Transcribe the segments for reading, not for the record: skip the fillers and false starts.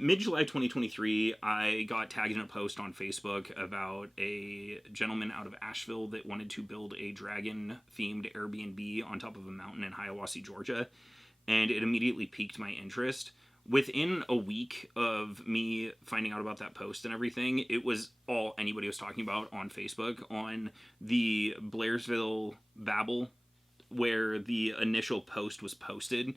Mid-July 2023, I got tagged in a post on Facebook about a gentleman out of Asheville that wanted to build a dragon-themed Airbnb on top of a mountain in Hiawassee, Georgia, and it immediately piqued my interest. Within a week of me finding out about that post and everything, it was all anybody was talking about on Facebook, on the Blairsville Babel, where the initial post was posted.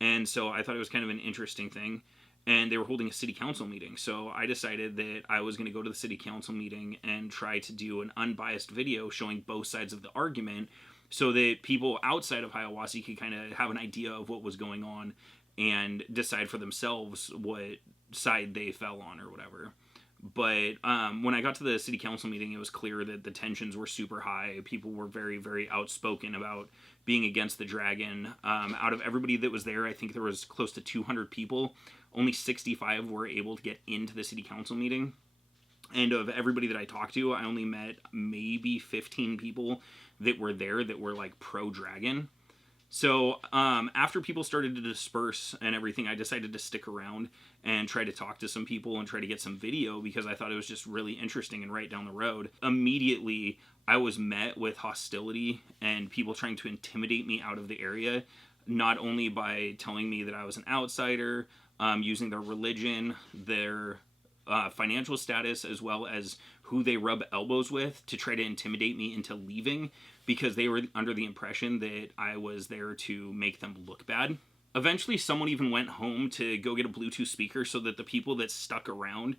And so I thought it was kind of an interesting thing. And they were holding a city council meeting. So I decided that I was going to go to the city council meeting and try to do an unbiased video showing both sides of the argument so that people outside of Hiawassee could kind of have an idea of what was going on and decide for themselves what side they fell on or whatever. But when I got to the city council meeting, it was clear that the tensions were super high. People were very, very outspoken about being against the dragon. Out of everybody that was there, I think there was close to 200 people. Only 65 were able to get into the city council meeting. And of everybody that I talked to, I only met maybe 15 people that were there that were like pro-dragon. So after people started to disperse and everything, I decided to stick around and try to talk to some people and try to get some video because I thought it was just really interesting and right down the road. Immediately, I was met with hostility and people trying to intimidate me out of the area, not only by telling me that I was an outsider, using their religion, their financial status, as well as who they rub elbows with to try to intimidate me into leaving because they were under the impression that I was there to make them look bad. Eventually, someone even went home to go get a Bluetooth speaker so that the people that stuck around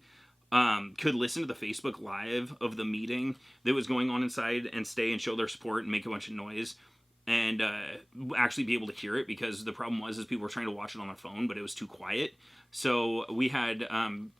could listen to the Facebook Live of the meeting that was going on inside and stay and show their support and make a bunch of noise and actually be able to hear it, because the problem was people were trying to watch it on their phone, but it was too quiet. So we had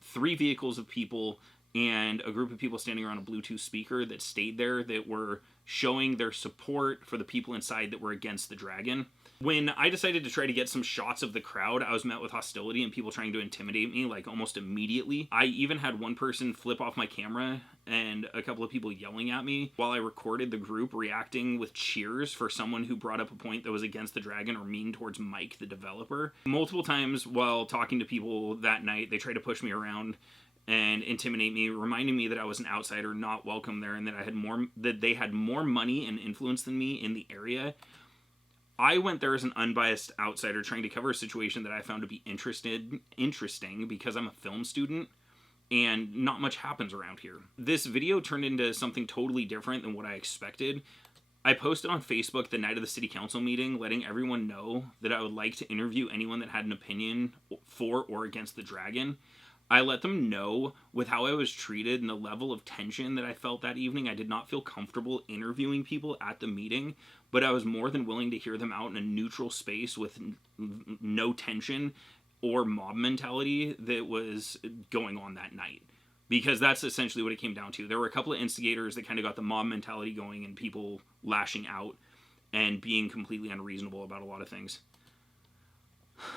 3 vehicles of people and a group of people standing around a Bluetooth speaker that stayed there that were showing their support for the people inside that were against the dragon. When I decided to try to get some shots of the crowd, I was met with hostility and people trying to intimidate me like almost immediately. I even had one person flip off my camera and a couple of people yelling at me while I recorded the group reacting with cheers for someone who brought up a point that was against the dragon or mean towards Mike, the developer. Multiple times while talking to people that night, they tried to push me around and intimidate me, reminding me that I was an outsider, not welcome there, and that they had more money and influence than me in the area. I went there as an unbiased outsider trying to cover a situation that I found to be interesting because I'm a film student and not much happens around here. This video turned into something totally different than what I expected. I posted on Facebook the night of the city council meeting, letting everyone know that I would like to interview anyone that had an opinion for or against the dragon. I let them know with how I was treated and the level of tension that I felt that evening. I did not feel comfortable interviewing people at the meeting, but I was more than willing to hear them out in a neutral space with no tension or mob mentality that was going on that night. Because that's essentially what it came down to. There were a couple of instigators that kind of got the mob mentality going and people lashing out and being completely unreasonable about a lot of things.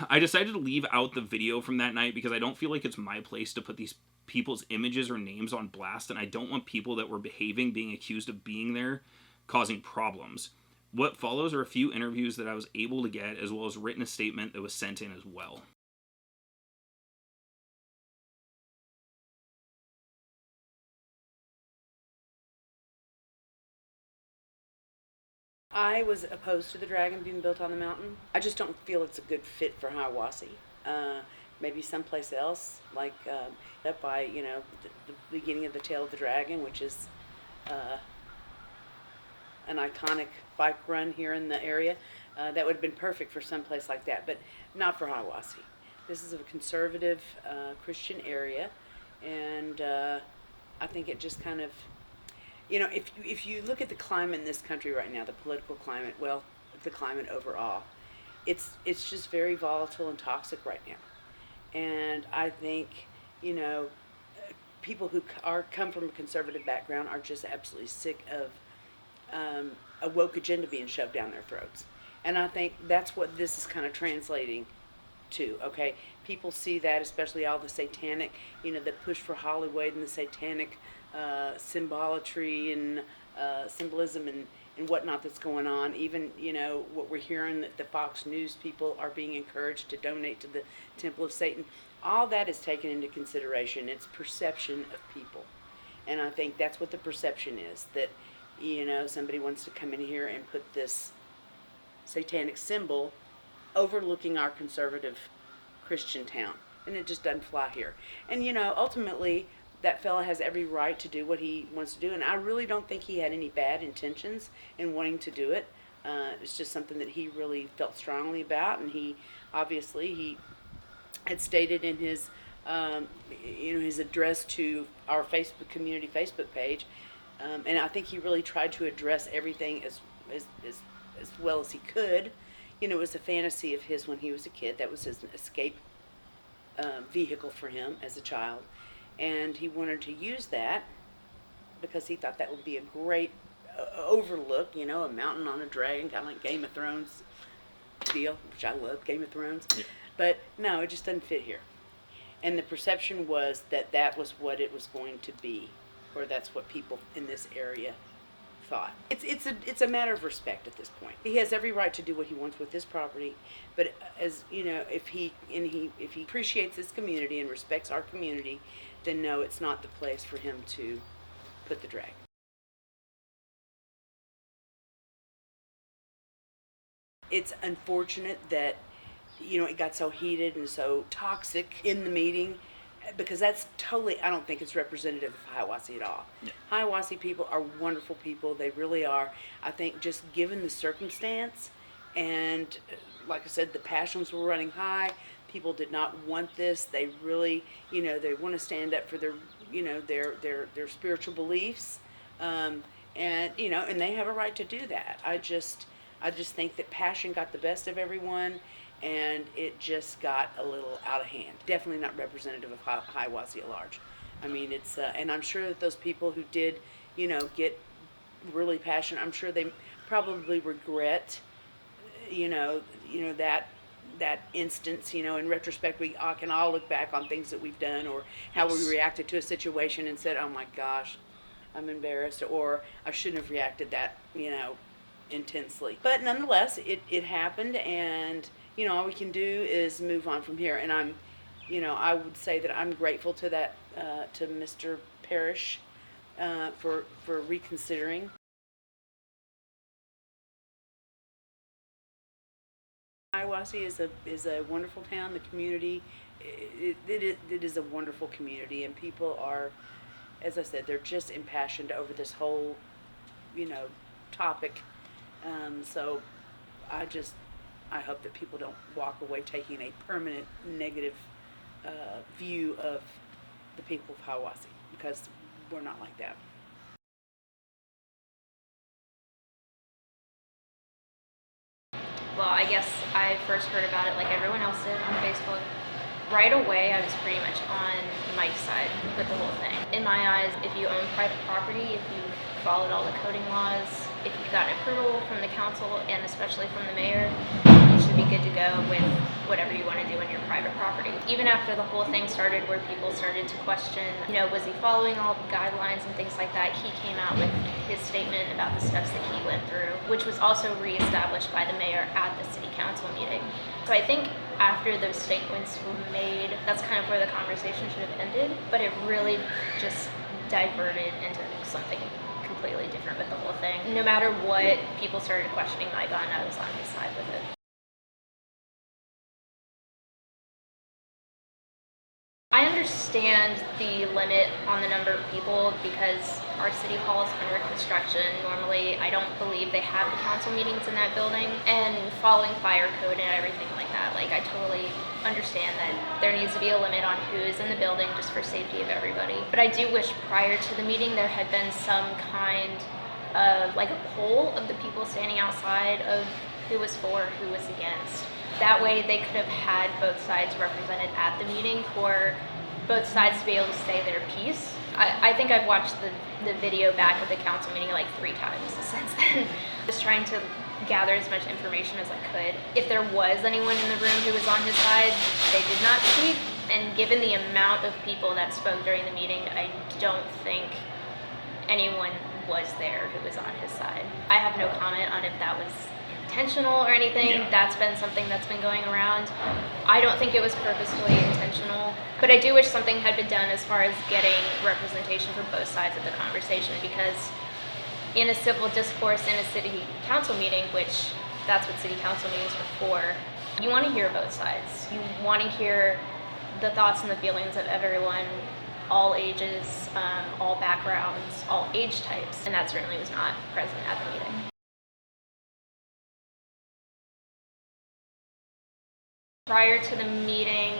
I decided to leave out the video from that night because I don't feel like it's my place to put these people's images or names on blast, and I don't want people that were behaving being accused of being there causing problems. What follows are a few interviews that I was able to get, as well as written a statement that was sent in as well. I was opposed to the dragon being built on the mountain. I just don't feel it's a good fit for Hiawassee. Maybe someplace else, like up by, the beginning of the Tail of the Dragon, which is an iconic bike run here in the area. That would have been perfect for someplace like that, but not for Hiawassee. This is a conservative Christian area, and I think it just kind of, if you look at the climate in this country right now, the political climate, well, the climate overall, it's just very volatile and toxic right now. And I think, people who come from a conservative background are just absolutely sick of a woke agenda being shoved down their throats. And I think that's what this is kind of translating to, okay? People see that, especially all the satanic, the push for Hollywood and the satanic symbolatry and symbolism and whatnot that's going on. Even, what we're hearing, that the Fox News people are being encouraged to donate to the Temple of Satan. all that is taken into consideration. It's perception of people. And I think that's what the perception is, that, somebody wants to come in here and put this satanic symbol overlooking our conservative Christian town. And it just doesn't fly here. And, ultimately, that fella has every right to do what he wants to do. And I really don't think he had any bad intentions in wanting to do it. It's just something that he really felt strongly about. And he had stated in his, his address to our community Facebook page. And I think he really tried to address everything as well as he could. It was a fantasy of his when he was a kid. That was his escape vehicle for him as a child. And he wanted to use that because he thought that would be a great overlook, a mountain on a dragon, kind of like Game of Thrones deal, which I love Game of Thrones. Yeah. But no, it just doesn't fit here. And the perception was that that was what it was going to be, or that's what people in this area thought. It's a matter of respect at this point. He has every right to do what he wants with his property, but as if he appreciates this community and respects our community, then no, it's not the place for him to put the dragon. It's unfortunate that it got so heated and so toxic in the meeting, because that's totally, I don't think it's representative of Hiawassee at all. Yeah. Hiawassee people are wonderful people. They really are. I think just given the circumstance, and like I said, the passions were running high. People did not want this. They really, they want to stand up for their, their spiritual beliefs, and they have a right to do that. I just think that passion got the best of everyone, and it just got a little out of hand. Definitely not representative of Hiawassee at large. I mean, it's and I'm sure that those people who did, get really passionate, I'm sure they probably regret, that instance. In retrospect, we can all look back on things that we've done, or how we reacted to a situation and said, "Oh my gosh, I'm embarrassed," or "I shouldn't have reacted that, intensely." But nonetheless, it happened, and all we can do is move on from here. And I'm, I would say that I'm grateful to that, to Mr. Parrish, for reconsidering. Hiawassee is a wonderful town. The community, it is a wonderful community, and people are, as I said, they're just impassioned over this whole, topic. So I hope that people don't walk away taking a permanent negative view of the people of Hiawassee, because we're not like that. Well, I guess I first heard about it like everyone else did on Facebook. Right away, I was pretty much on Mike's side with the whole thing. In my eyes, if you own private property, if you followed all the coding laws, if you've gotten approval from the council and especially from the mayor, you should be good to go with whatever you want to do on your private property. Even after the whole thing started, where people started to question, was he following all the guidelines and things like that, he came out with his statement about the steps that he went through, which was also reestablished by the mayor at the city council meeting. So I think after those statements were made, that's kind of where the conversation should have ended, but it really just diverted into something completely different with the whole thing. No matter what, people started questioning my gun, I was on his side with it. I understand the limit on the number of people because our city hall is under construction. Normally, I don't believe they have the council meetings in that building, and following fire code and everything like that. Like, I totally understand that there needs to be a limit on who is in the building just for safety of everybody. But I do wish prior to the meeting there had been some kind of like a poll of the people standing outside of who was for, who was against. That way they could have had both sides represented at the meeting for both sides to be able to say their piece. I think I've watched the video back of the council meeting like 3 times since then. Just trying to gather as much information as I could. If there was anyone in the room who was on his side, they did not speak. And given the amount of people that spoke during the meeting, I don't think anyone was there who was on his side. I have no comment on if that was intentional or anything. Yeah. That's been something that's been going around. I don't think it was purposefully intentional, but I do wish something had been done as far as getting representation for both sides of the conversation, because in a civil discourse in a city council meeting, which that's what city council meetings are for, you want to hear both sides. You want to hear the thoughts and the feelings of everyone, all ages, all backgrounds, all age types, and that certainly was not present at the meeting. Prior to the meeting,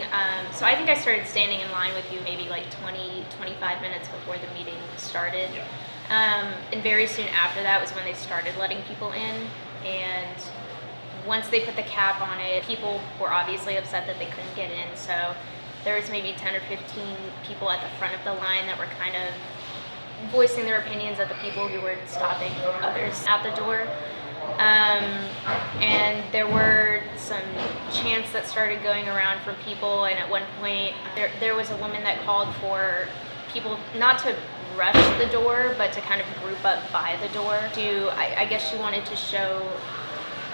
so I think I started standing in line with you maybe like 25 minutes before the meeting started. Yeah. And very soon after that was when they started letting people in. And once they put the cap on it, people were obviously upset that they couldn't get in. So there was maybe 10 or 15 people at the front of the line that were kind of voicing their opinions of the people who were stopping others at the door. And there were some chants that started going around from people, and at one point there was a woman that called for people not to rush the door, but to kind of group up by the door. I guess she wanted to show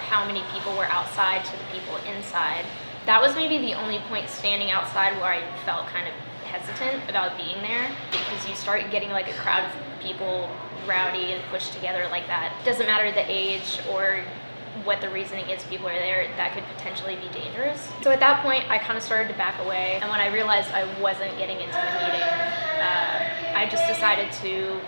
how many people were outside to the people inside. That was maybe the only point standing outside where I felt kind of hesitant about being there, because you start getting like a crowd of people rowdy and pushed together like that. Doesn't matter the age or what the reasoning is people are there, that could potentially be dangerous. So at that point, I kind of started to back away, and when I realized I wasn't getting into the meeting, I just decided to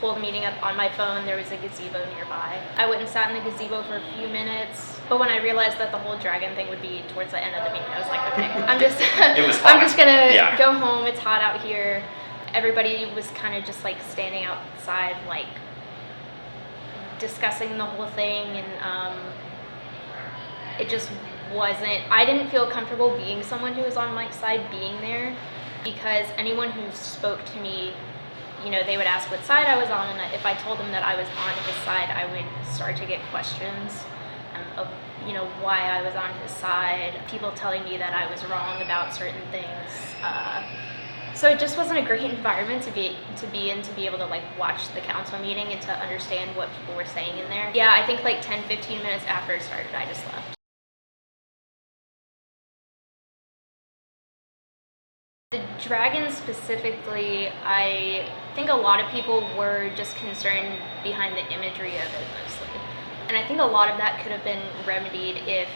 pull the meeting up on my phone. There was a gazebo nearby. I went and sat in the gazebo for a few minutes, but when I realized that the whole dragon thing would be towards the end of the meeting, I was like, okay, It was hot. I'm just gonna Yeah. go home. It's hot out here. Everybody was kind of just like standing outside, like discussing the whole thing, and it just wasn't, I didn't feel comfortable being someone who was on Mike's side being there, because anyone who spoke to me, you know, they would ask what side I was on, and if I told them that I was on his side, I would start to get questions of, you know, why I was on his side, people telling me that I was wrong about certain things. So it just wasn't a great environment to be in, to be able to like watch the council meeting and to understand what people were saying in there. Yeah, I think like 10-15 minutes after it started, I just left. The dragons specifically, I think a lot of people were just concerned behind the imagery of it mostly. And I think a lot of that could have been remedied if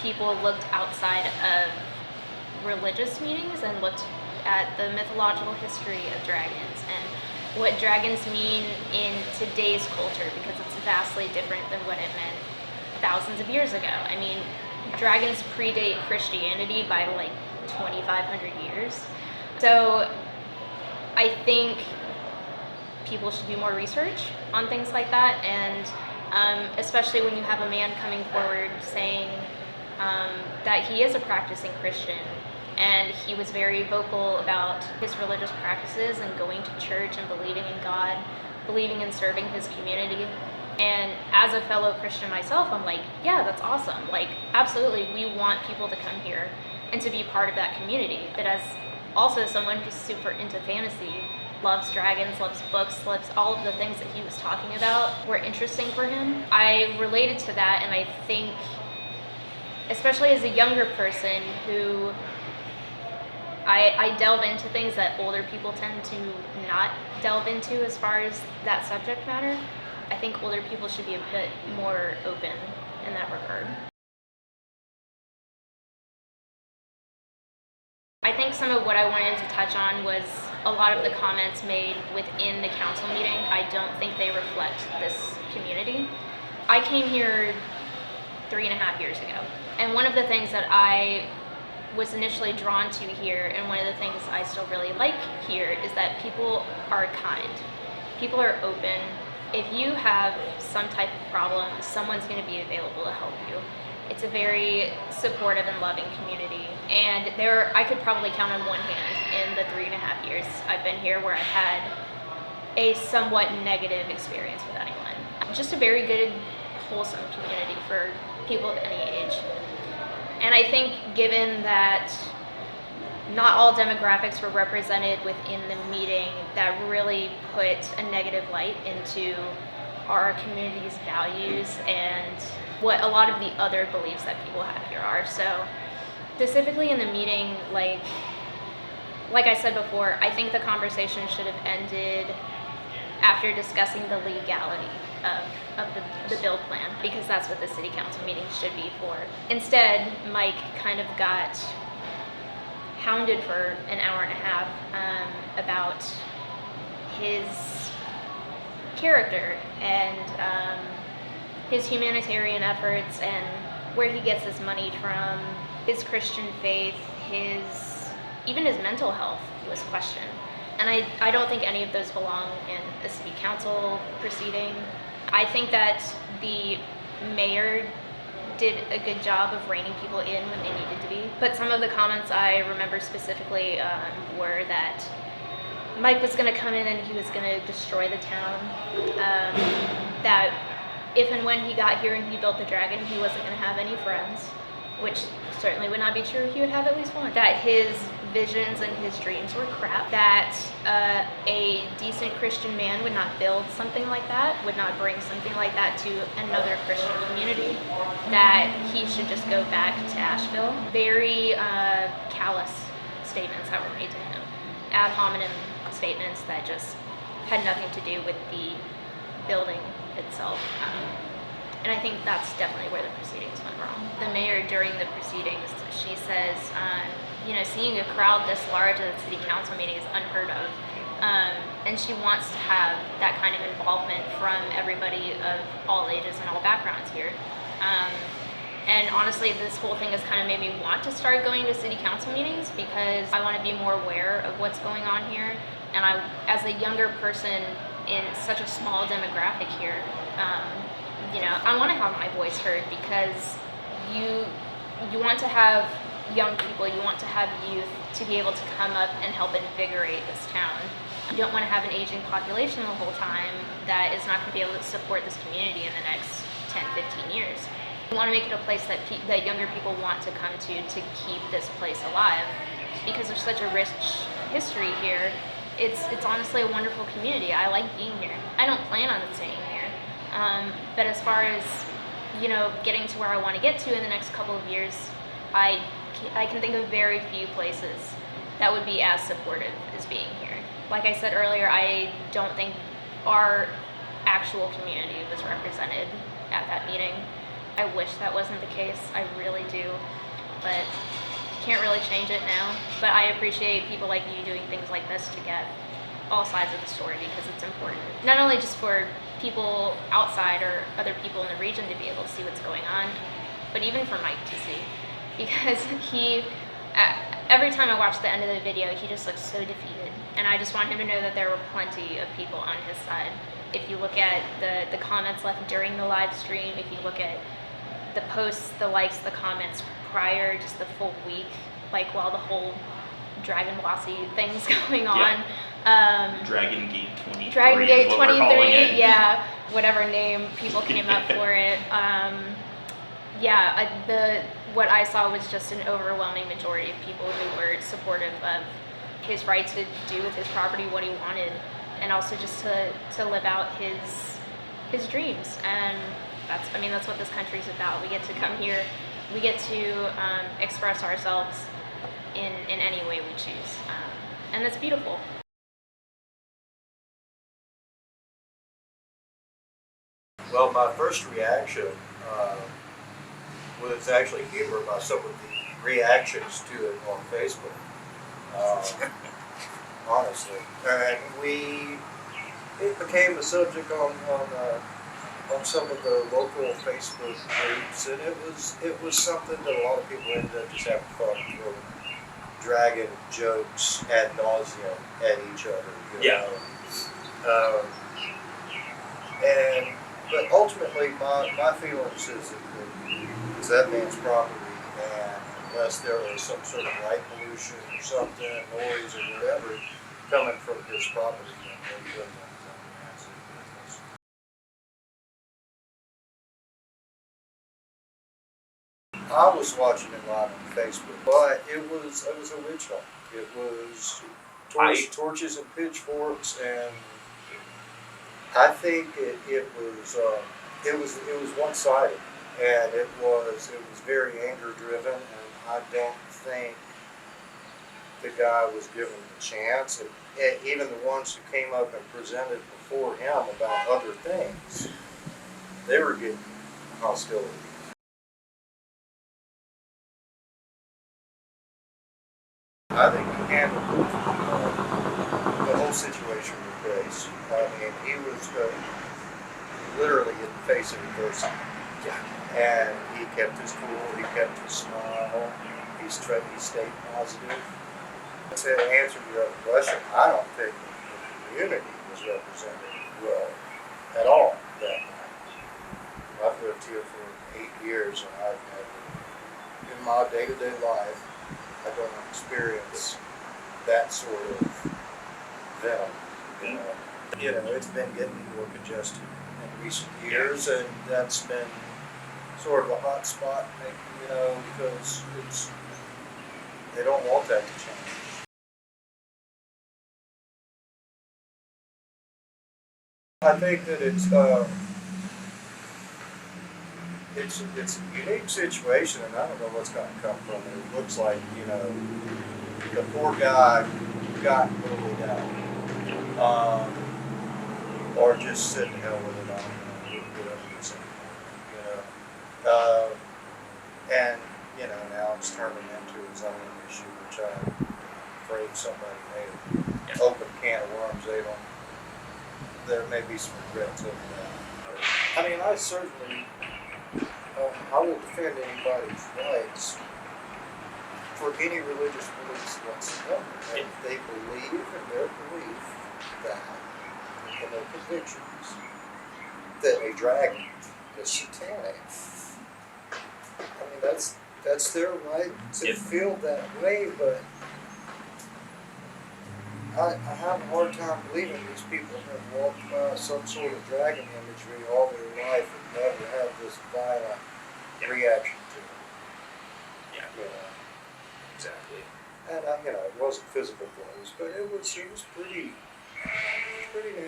people looked outside of religious meetings and looked at the mythological history of dragons and what dragons mean in today's culture, because it's vastly different than what it meant thousands of years ago. I mean, dragons predate Christianity by like 2,500 years. So I think people should do more research on things like that, and especially when you have a man coming forward saying that he is a practicing Christian, and he was very vocal about his religious practices and going to church and believing in God, believing in serving his community. And as a fellow Christian myself, I'm like, yeah, that's awesome. Like, absolutely, we want people to come here and to be part of that community. But as also someone who's super into fantasy, loves dragons, loves books, loves all of the things that he was talking about were interesting for him, I related to that, and I think, especially as a younger person who I delve into things that older people tend to not delve into as far as that subject matter. I think older people should be a bit more open in that regard. I think some of what I wanted to touch on was a lot of the comments made within the council meeting. I don't think they reflect this community. I came here 3.5 years ago, and one of the things that I was initially drawn to here, and one of the things I still really like here, is that people are kind. People are open. If you have some type of problem, someone's going to be available to help you. It's a very supportive and loving community. And I could probably count on one hand in the 3.5 years I've been here where I've had a somewhat negative experience with anyone. Just a very good, wholesome community for people of any age. And I think given that not all demographics were represented within the meeting, that really put a negative light into our community's values and what a lot of the other beliefs that people have here are. So specifically in the meeting, like I said before, I think the conversation should have ended after discussing the legality of the bill plan, because that's what the city council meeting should be for. Instead, Mike kind of got hounded for an hour and a half about his character and his humanitarian efforts and where he gets his money from, his Christian faith, even his mental health was questioned. And I don't think any of those belong in a city council proceeding. I think that the mayor did a good job of reining people in when they needed to be. But some of the comments I remember specifically were that Mike was going to come in and he was going to destroy the town. That if and when he got here and he built the dragon, he wasn't going to have any friends, which certainly would not be true. He would have at least one. That his visions and his dreams were crap. That a decent Christian man would not build something like that, would not bring something like that to another Christian community. That he should just go back to Asheville. Very callous statements that were made to him. Ad hominem statements that just had nothing to do with the building itself. And I think that's definitely where the proceedings went wrong. The mayor, during the proceedings, she says, seeing a crowd this large at a city council meeting is unheard of. And she wants to have that kind of involvement from everybody of all ages and all backgrounds here. And honestly, this whole thing has kind of made me want to start going to city council meetings because I want to be more aware of what's going on here. And as a younger person in such a small demographic here, I want to have my voice heard, because you want to have young people, you want to have youth to be able to come up and help invigorate this town. You don't want to have an aging population the whole time that is not going to be able to support this community in the next 10, 15 years. You want to make it a place that younger people want to come to keep this place alive, because there's such a rich history here. It's honestly a wonderful community. I like being here. I don't plan on staying here. But as far as, getting to where I want to get to in the next couple of years, I can think of very few places that would be as supportive as being here. Like I said earlier, I don't think our actual community was represented at that meeting. I wish that wasn't the case. I really do. But can't really change it now. But I appreciate people like you doing things like this to get all sides of the story, because it's important. Not only just for people outside or other people in the region to be able to see what's going on, but even for Mike to see. Because every time I watch the end of the video, he just looks so defeated. And I just want him to know that there were plenty of people on his side. If you look at the comments left during the live stream, if you look at the posts, the likes, the comments prior, just the full week, like while the whole DragonGate thing's going on. DragonGate23. DragonGate23, yeah, whatever name people came up for it. What I saw was just an overwhelming majority of people who were supportive of his right to do with his property what he wanted, and also just to live out his dreams. And that's what this country's about. We get to come here, we get to express ourselves in any way we choose, and that's beautiful. Well, my first reaction was actually humored by some of the reactions to it on Facebook. Honestly, and it became a subject on some of the local Facebook groups, and it was something that a lot of people ended up just having fun throwing dragon jokes ad nauseum at each other. But ultimately, my feelings is that it's that man's property, and unless there is some sort of light pollution or something, noise or whatever coming from his property, then he doesn't have his own massive business. I was watching it live on Facebook, but it was a witch hunt. It was torches and pitchforks, and I think it was one-sided, and it was very anger-driven, and I don't think the guy was given the chance, and even the ones who came up and presented before him about other things, they were getting hostility. I think he handled the whole situation with grace. I mean, he was literally in the face of adversity. And he kept his cool, he kept his smile, he stayed positive. To answer your other question, I don't think the community was represented well at all that night. I've lived here for 8 years, and I've never, in my day-to-day life, I don't experience that sort of venom. It's been getting more congested in recent years, and that's been sort of a hot spot, because they don't want that to change. I think that it's a unique situation, and I don't know what's going to come from it. It looks like, the poor guy got totally down. Or just sit the hell with it, I don't know, whatever you say. And, now it's turning into his own issue, which I'm afraid somebody may have opened a can of worms. There may be some regrets over that. I mean, I certainly, I will defend anybody's rights for any religious beliefs whatsoever. And if they believe in their belief that, in their convictions, that a dragon is satanic, I mean, that's their right to feel that way, but I have a hard time believing these people have walked by some sort of dragon imagery all their life and never had this violent reaction to it. Yeah. Exactly. And it wasn't physical blows, but it was pretty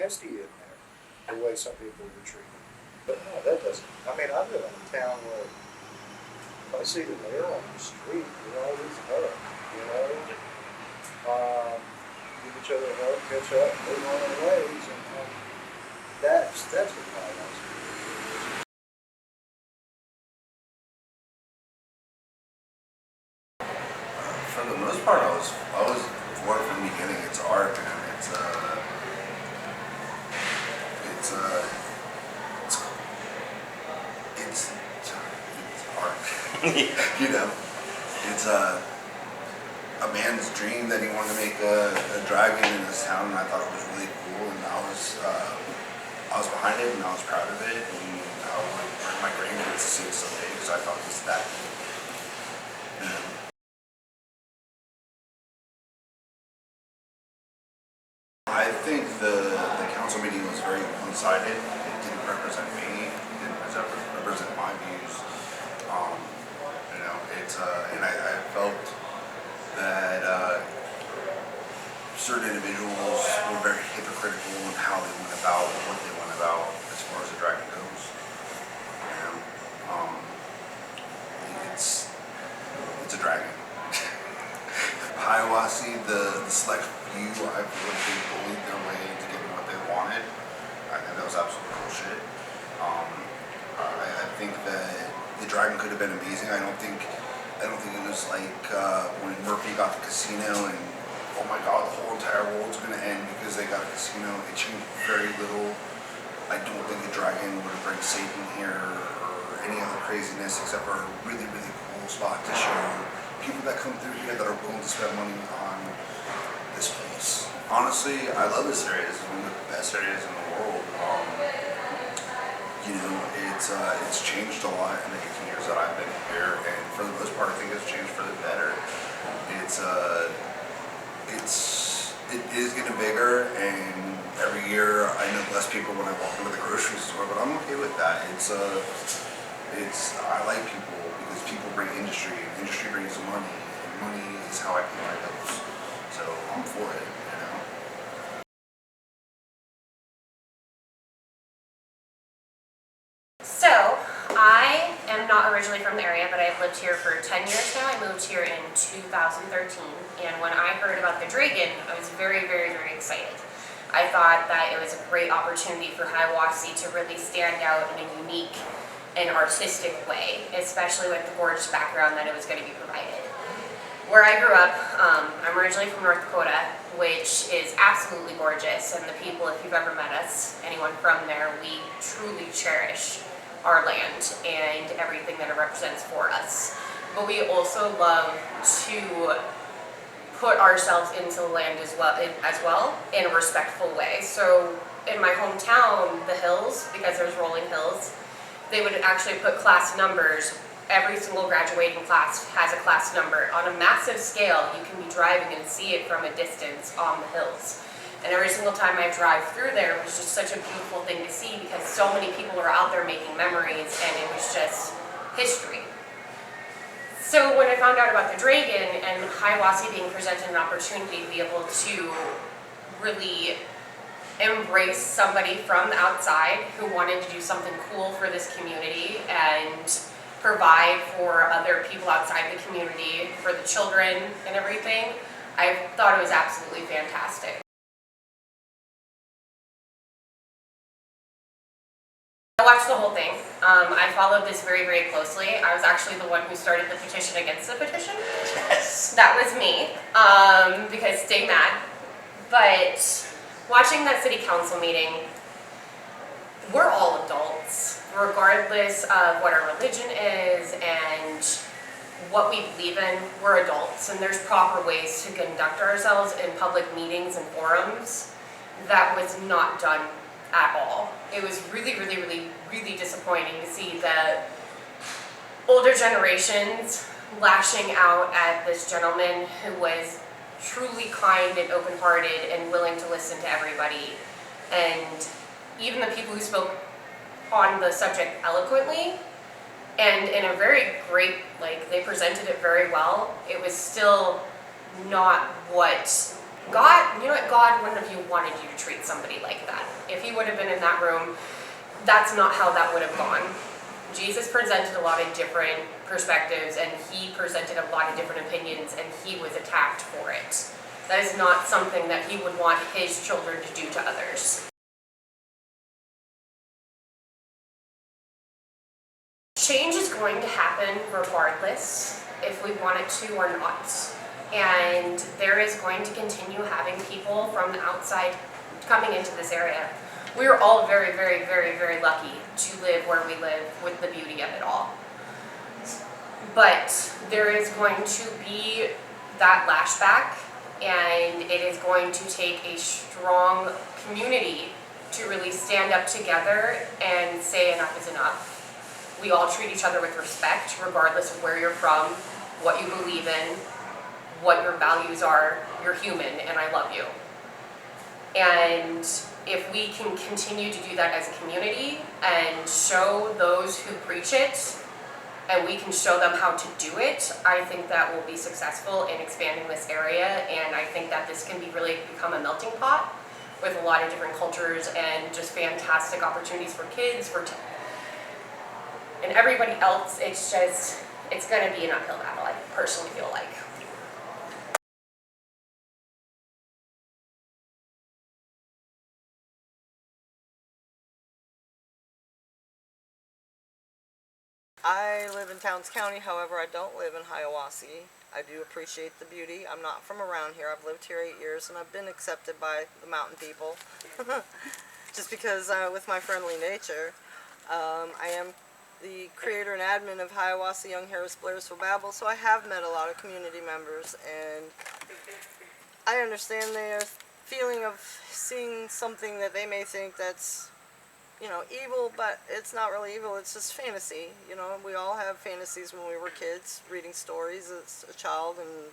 nasty in there, the way some people were treated. But no, that doesn't. I mean, I live in a town where if I see the mayor on the street, we always hug, give each other a hug, catch up, move on our ways, and that's what my life is. For the most part, I was for it from the beginning. It's art, man. It's art. It's a man's dream that he wanted to make a dragon in his town, and I thought it was really cool, and I was behind it, and I was proud of it, and I would bring my grandkids to see it someday because I thought it was that cool. I think the council meeting was very one-sided. It didn't represent me. It didn't represent my views. And I felt that certain individuals were very hypocritical in how they went about what they went about as far as the dragon goes. It's a dragon. Hiawassee, the select few, I feel like they bullied their way into getting what they wanted. I think that was absolute bullshit. I think that the dragon could have been amazing. I don't think it was like when Murphy got the casino and oh my god, the whole entire world's gonna end because they got a casino. It changed very little. I don't think a dragon would have brought Satan here or any other craziness except for a really, really cool spot to show people that come through here that are willing to spend money on this place. Honestly, I love this area. This is one of the best areas in the world. It's changed a lot in the 18 years that I've been here, and for the most part, I think it's changed for the better. It is getting bigger, and every year I know less people when I walk into the grocery store, but I'm okay with that. I like people because people bring industry, and industry brings money, and money is how I pay my bills. So I'm for it. lived here for 10 years now. I moved here in 2013, and when I heard about the Dragon, I was very, very, very excited. I thought that it was a great opportunity for Hiawassee to really stand out in a unique and artistic way, especially with the gorgeous background that it was going to be provided. Where I grew up, I'm originally from North Dakota, which is absolutely gorgeous, and the people, if you've ever met us, anyone from there, we truly cherish our land and everything that it represents for us. But we also love to put ourselves into the land as well in a respectful way. So in my hometown, the hills, because there's rolling hills, they would actually put class numbers. Every single graduating class has a class number. On a massive scale, you can be driving and see it from a distance on the hills. And every single time I drive through there, it was just such a beautiful thing to see because so many people are out there making memories, and it was just history. So when I found out about the Dragon and Hiawassee being presented an opportunity to be able to really embrace somebody from the outside who wanted to do something cool for this community and provide for other people outside the community, for the children and everything, I thought it was absolutely fantastic. I watched the whole thing. I followed this very, very closely. I was actually the one who started the petition against the petition. Yes. That was me, because stay mad. But watching that city council meeting, we're all adults, regardless of what our religion is and what we believe in. We're adults, and there's proper ways to conduct ourselves in public meetings and forums. That was not done at all. It was really, really, really, really disappointing to see the older generations lashing out at this gentleman who was truly kind and open-hearted and willing to listen to everybody. And even the people who spoke on the subject eloquently and in a very great, they presented it very well, it was still not what God, God wouldn't have wanted you to treat somebody like that. If he would have been in that room, that's not how that would have gone. Jesus presented a lot of different perspectives, and he presented a lot of different opinions, and he was attacked for it. That is not something that he would want his children to do to others. Change is going to happen regardless if we want it to or not. And there is going to continue having people from the outside coming into this area. We are all very, very, very, very lucky to live where we live with the beauty of it all. But there is going to be that lashback, and it is going to take a strong community to really stand up together and say enough is enough. We all treat each other with respect, regardless of where you're from, what you believe in, what your values are. You're human, and I love you. And if we can continue to do that as a community and show those who preach it, and we can show them how to do it, I think that will be successful in expanding this area, and I think that this can really become a melting pot with a lot of different cultures and just fantastic opportunities for kids, and everybody else. It's going to be an uphill battle, I personally feel like. I live in Towns County, however, I don't live in Hiawassee. I do appreciate the beauty. I'm not from around here. I've lived here 8 years, and I've been accepted by the mountain people. Just because with my friendly nature. I am the creator and admin of Hiawassee Young Harris Blairsville Babel, so I have met a lot of community members, and I understand their feeling of seeing something that they may think that's evil, but it's not really evil, it's just fantasy. We all have fantasies when we were kids, reading stories as a child and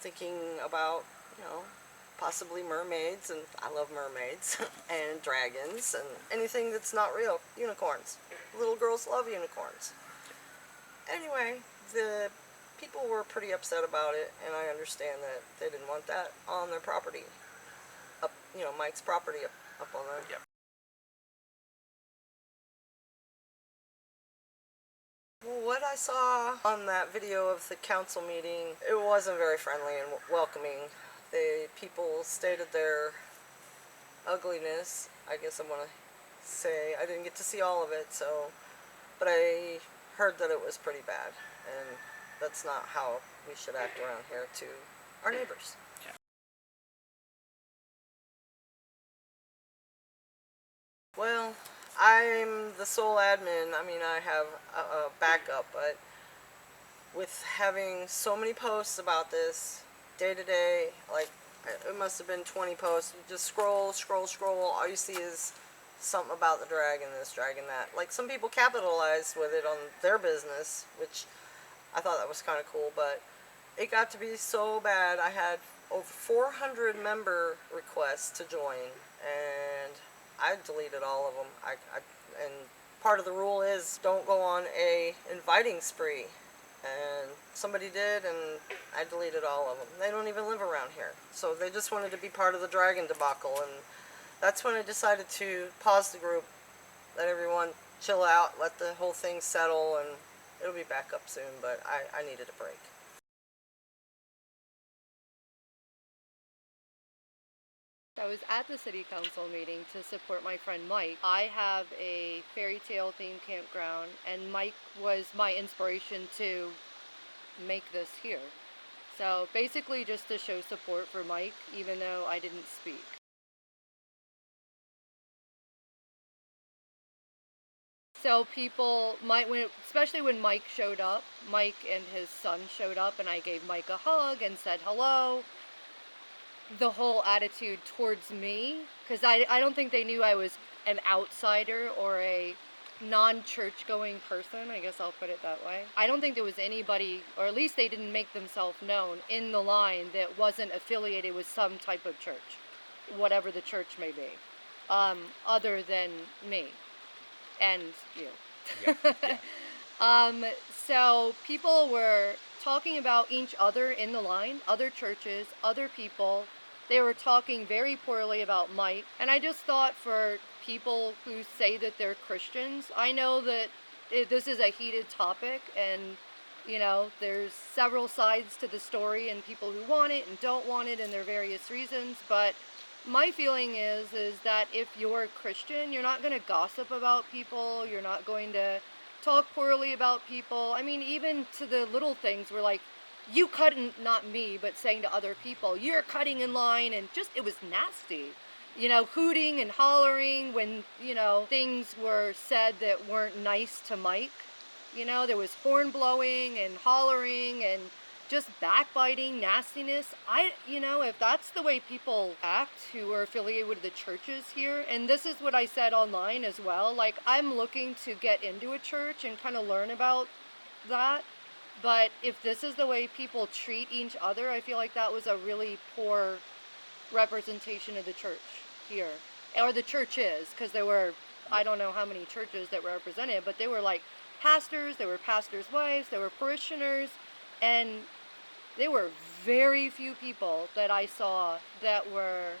thinking about, possibly mermaids, and I love mermaids, and dragons, and anything that's not real. Unicorns. Little girls love unicorns. Anyway, the people were pretty upset about it, and I understand that they didn't want that on their property. Mike's property up on there. Yep. Well, what I saw on that video of the council meeting, it wasn't very friendly and welcoming. The people stated their ugliness, I guess I want to say. I didn't get to see all of it, but I heard that it was pretty bad, and that's not how we should act around here to our neighbors. Well, I'm the sole admin. I mean, I have a backup, but with having so many posts about this day to day, like it must have been 20 posts. You just scroll, scroll, scroll. All you see is something about the dragon, this, dragon, that. Like some people capitalize with it on their business, which I thought that was kind of cool, but it got to be so bad. I had over 400 member requests to join, and I deleted all of them. And part of the rule is don't go on a inviting spree. And somebody did, and I deleted all of them. They don't even live around here. So they just wanted to be part of the dragon debacle, and that's when I decided to pause the group, let everyone chill out, let the whole thing settle, and it'll be back up soon, but I needed a break. I was at the city council meeting to support my friend Mike. I have a fairy tale themed campground, and Mike was my inspiration to make this here. So basically just to show support for Mike, even though I didn't speak. So people might, especially when Mike showed up, Mike and his son showed up, and I gave Mike a hug and said hello. The whole attitude towards me, because I don't think they knew I was an outsider or a non-church going person, I guess I'll put it that way. I don't think there was anybody, or at least they didn't make themselves known in the line, that wasn't affiliated with some type of church, whatever the church may be, other than me and you. Yeah. So people were talking about each other in the line, other churches, other people. They were talking very poorly about Mike. And I just thought, for people who say that they're Christians, I know that this is a heated topic, and you know, there's several sides to the story, and people who want it and don't want it, and their various reasons. But my feeling is that if you're a Christian, you're not going to gossip about people. You're not going to talk poorly about people. I mean, even to the little things where, like, you cutting, not me, but saying to other people, you're cutting in line, and just, it was nasty. You know, hooting and hollering when, you know, things were said that weren't nice to Mike. You know, there was horn blowing and hollering and just backbiting, nastiness. You know, if that's the way people act who are affiliated with the churches here, and this is what I said online as well, like, I'm looking to get into a church and kind of learn about that. But if this is the way people treat each other, I feel like that was a really poor representation of the church here, or the churches, because there were, I don't know how many churches that were represented, but they were like pastors, there were pastors' wives, there were parishioners, and there were very few people that I saw that were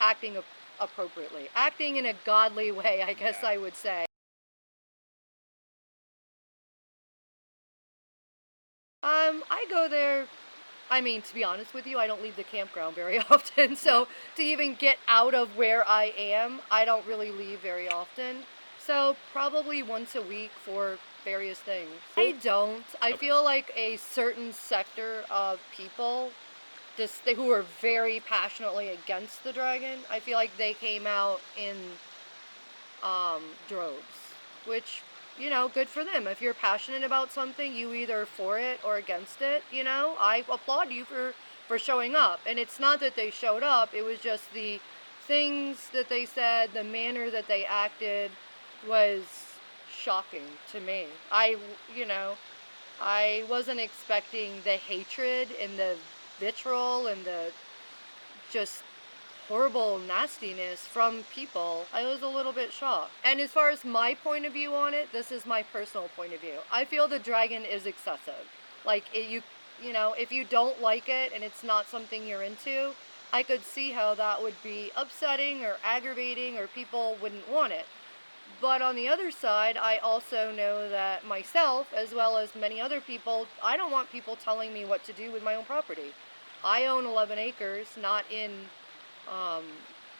acting appropriately, acting in a godly way, I guess I would say. I go there, I mean, to be honest with you, I don't leave the campground very often, so to even get out of where I am, I don't really leave very often. So probably once a week for various things. I don't. I feel like a certain sector of people, who are very passionately against the dragon, I feel like they came out in droves, which, you know, good for them. If you're passionate about something, you either for it or against it, you know. I applaud you for showing up. And it's not that they showed up, it was just the things that they said, the manner that they acted was shocking to me. You know, I wasn't expecting the hatred and the vitriol and the just horrible nastiness from people. I was a little bit shocked. And as far as my point of view on it, this is my personal point of view. I feel the dragon is excessive. Like, you know, if you don't like it and it's not something you're into, I could see how that would be upsetting or aggravating, or people wouldn't want it. But on the other side, I also know that myself, as well as many other people, I don't want people telling me what to do with my own property. I own 11 acres, not um,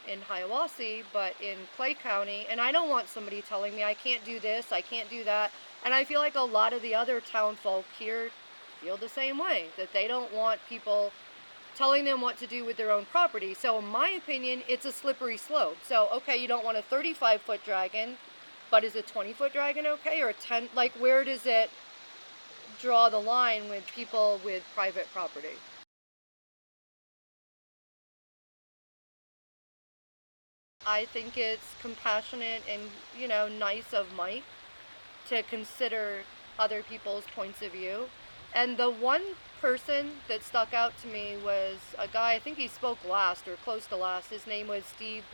in Hiawassee, but in Clay County, and I don't want somebody telling me I can't do this, I can't do that. And I feel like a lot of the other town folk here feel the same way, that they don't want people telling them what to do with their own property. So in my opinion, it's a slippery slope. So, okay, you don't want a 35-foot dragon, but is a 20-foot dragon okay? Or a 10, like where does it draw the line with people with private property? I think it's compassionate and, nice of Mike to consider other people's points of view. And the one person that stuck out to me was a guy, I think he spoke last or close to last. His name was Steve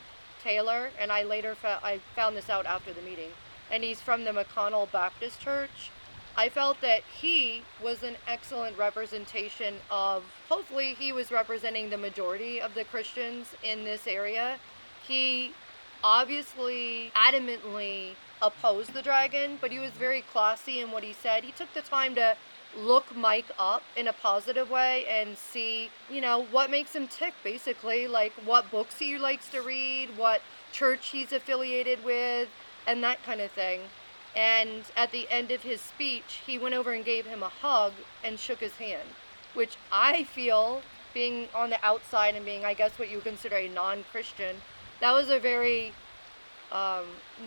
Taylor, and I found this out after the meeting. And he's from the McConnell Baptist Church. I felt that he was an excellent representation of, hopefully he was representing the majority of the Christians in this area. He obviously adamantly opposed the dragon, but he was very classy in what he said. He took the time to look Mike up in a positive way and see, what makes him tick, basically, like what books he likes to read, what church he's affiliated with, and that kind of thing. And at the end of his speech, he went over and gave him a hug and shook his hand, which I feel, being on the outside and being, I guess, what you would consider a non-Christian, that was a very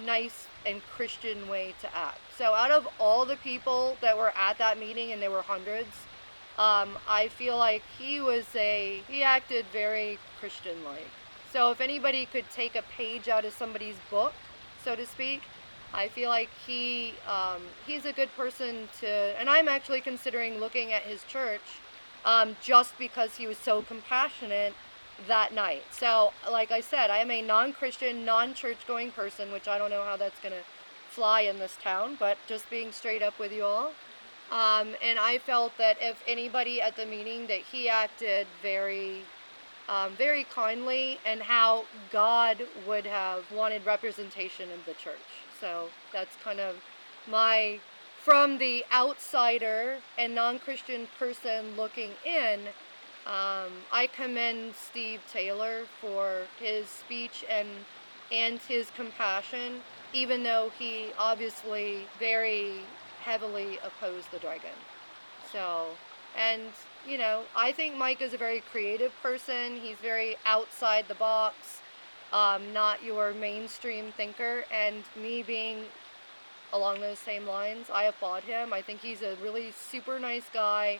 nice and Christian way to act. So out of all the people that were at that meeting, and there were hundreds, I feel like he acted very Christian-like. So if anybody could take a page out of somebody's book, so to speak, I feel like he's a good person to, and I'm actually considering looking at his church, just because he was so compassionate that night. So, like I said, I am a non-Christian, non-church-going person, which I don't know how that's going to fly in this town, but just being straight up with you all. And I felt that if anybody at the meeting, that he acted very, very kindly, and how God would have wanted representation of the church. So that's kind of from the outsider and non-Christian person looking in, I commend Steve Taylor for his speech and his compassion, even though he obviously very heavily opposed the dragon. So, and I think Mike is a very creative person. He's very outside the box, not your mainstream thinker. And me being along those same lines, I applaud him. I think he's a really super nice guy.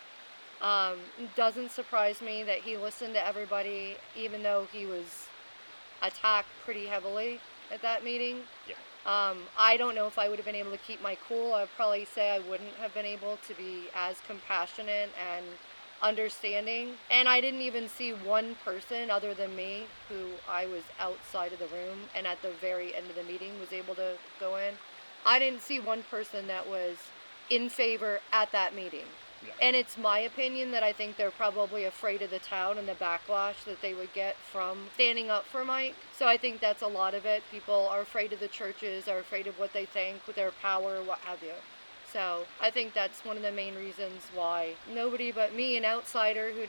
Doesn't surprise me that he listened to everybody, even though he was attacked pretty heavily at that meeting. Yeah. I don't know if I would have been able to keep my cool. I'd probably say I wouldn't have been able to be as compassionate and understanding. And I didn't even see one person other than me, who I was outside of the room and at the very end of the meeting was able to go in. I didn't see one person that was in favor at that meeting. Yeah. And it's my opinion that I think they're probably afraid of the town and the backlash that they would get from standing up for Mike. So I think that's a lot of it. People are afraid of the churches, are afraid of what they think with their power, what have you. So I think that's one of the main reasons why nobody but me, an outsider who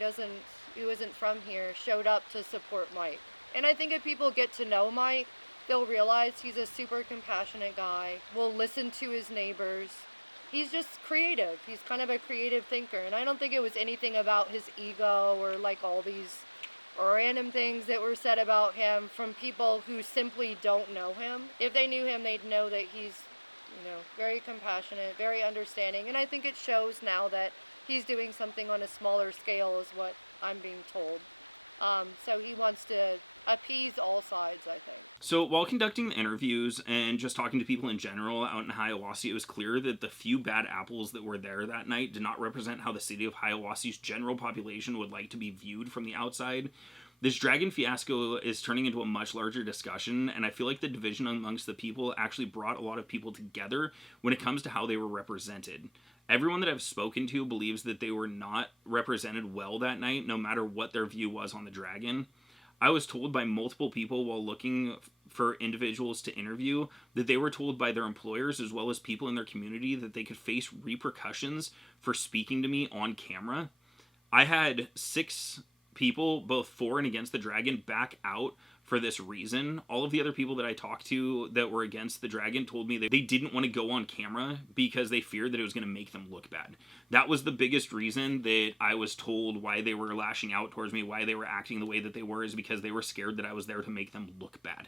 isn't from here, showed up to support Mike. And I think if people get to know Mike, they'll realize he's a super compassionate guy, will listen to his neighbors. He's just creative. He's kind of a creative thinker. And I don't think it was anything about his ego or like all these random things that were said about him from people who simply don't know him. If they knew him, they'd know that he's, very compassionate, very understanding. And I think it shows now that he's doing something on a smaller scale is what I'm being told. So he wants to appease all sides, I think. So while conducting the interviews and just talking to people in general out in Hiawassee, it was clear that the few bad apples that were there that night did not represent how the city of Hiawassee's general population would like to be viewed from the outside. This dragon fiasco is turning into a much larger discussion, and I feel like the division amongst the people actually brought a lot of people together when it comes to how they were represented. Everyone that I've spoken to believes that they were not represented well that night, no matter what their view was on the dragon. I was told by multiple people while looking for individuals to interview, that they were told by their employers as well as people in their community that they could face repercussions for speaking to me on camera. I had 6 people, both for and against the dragon, back out for this reason. All of the other people that I talked to that were against the dragon told me that they didn't want to go on camera because they feared that it was going to make them look bad. That was the biggest reason that I was told why they were lashing out towards me, why they were acting the way that they were, is because they were scared that I was there to make them look bad.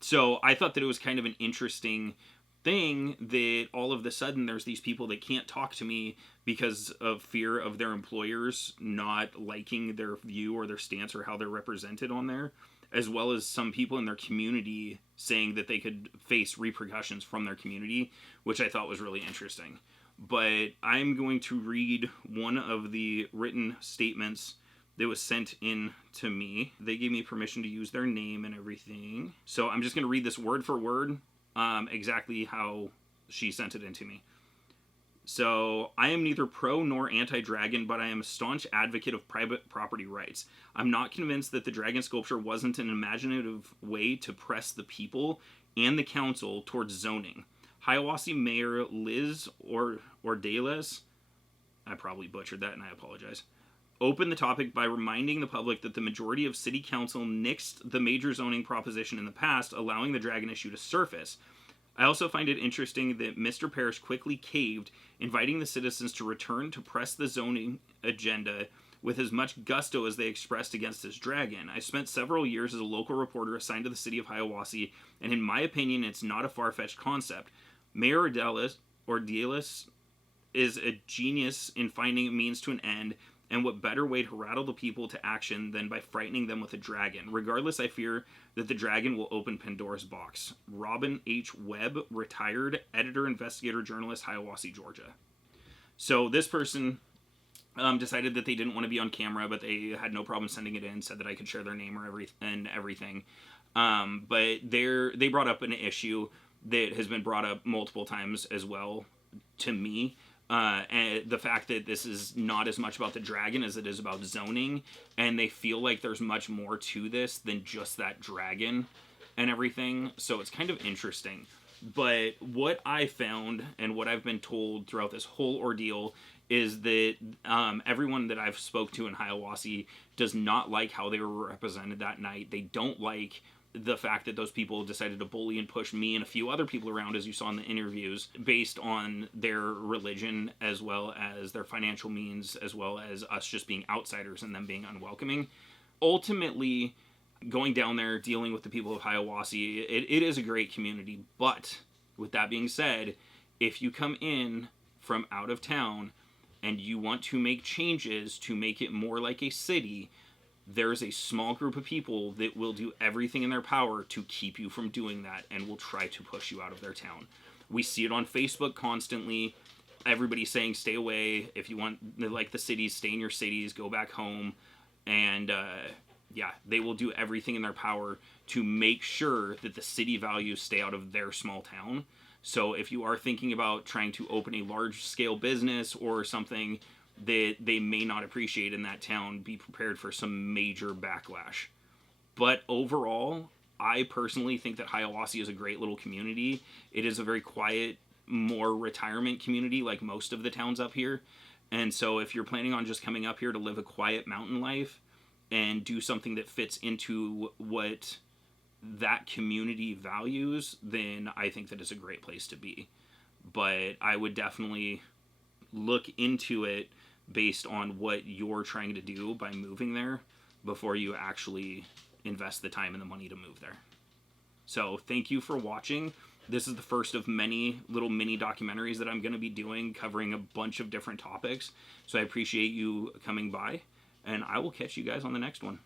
So I thought that it was kind of an interesting thing that all of a sudden there's these people that can't talk to me because of fear of their employers not liking their view or their stance or how they're represented on there, as well as some people in their community saying that they could face repercussions from their community, which I thought was really interesting. But I'm going to read one of the written statements that was sent in to me. They gave me permission to use their name and everything. So I'm just going to read this word for word, exactly how she sent it in to me. So, I am neither pro nor anti-dragon, but I am a staunch advocate of private property rights. I'm not convinced that the dragon sculpture wasn't an imaginative way to press the people and the council towards zoning. Hiawassee Mayor Liz Ordeles, I probably butchered that and I apologize, opened the topic by reminding the public that the majority of city council nixed the major zoning proposition in the past, allowing the dragon issue to surface. I also find it interesting that Mr. Parrish quickly caved, inviting the citizens to return to press the zoning agenda with as much gusto as they expressed against his dragon. I spent several years as a local reporter assigned to the city of Hiawassee, and in my opinion, it's not a far-fetched concept. Mayor Ordeles is a genius in finding a means to an end, and what better way to rattle the people to action than by frightening them with a dragon. Regardless, I fear that the dragon will open Pandora's box. Robin H. Webb, retired editor, investigator, journalist, Hiawassee, Georgia. So this person decided that they didn't want to be on camera, but they had no problem sending it in, said that I could share their name or everything. But they brought up an issue that has been brought up multiple times as well to me. And the fact that this is not as much about the dragon as it is about zoning, and they feel like there's much more to this than just that dragon and everything, so it's kind of interesting. But what I found, and what I've been told throughout this whole ordeal, is that everyone that I've spoke to in Hiawassee does not like how they were represented that night. They don't like the fact that those people decided to bully and push me and a few other people around, as you saw in the interviews, based on their religion as well as their financial means, as well as us just being outsiders and them being unwelcoming. Ultimately, going down there, dealing with the people of Hiawassee, it is a great community. But with that being said, if you come in from out of town and you want to make changes to make it more like a city, there's a small group of people that will do everything in their power to keep you from doing that and will try to push you out of their town. We see it on Facebook constantly. Everybody's saying stay away. If you want, like the cities, stay in your cities, go back home. And they will do everything in their power to make sure that the city values stay out of their small town. So if you are thinking about trying to open a large scale business or something that they may not appreciate in that town, be prepared for some major backlash. But overall, I personally think that Hiawassee is a great little community. It is a very quiet, more retirement community like most of the towns up here. And so if you're planning on just coming up here to live a quiet mountain life and do something that fits into what that community values, then I think that is a great place to be. But I would definitely look into it based on what you're trying to do by moving there before you actually invest the time and the money to move there. So thank you for watching. This is the first of many little mini documentaries that I'm going to be doing covering a bunch of different topics. So I appreciate you coming by, and I will catch you guys on the next one.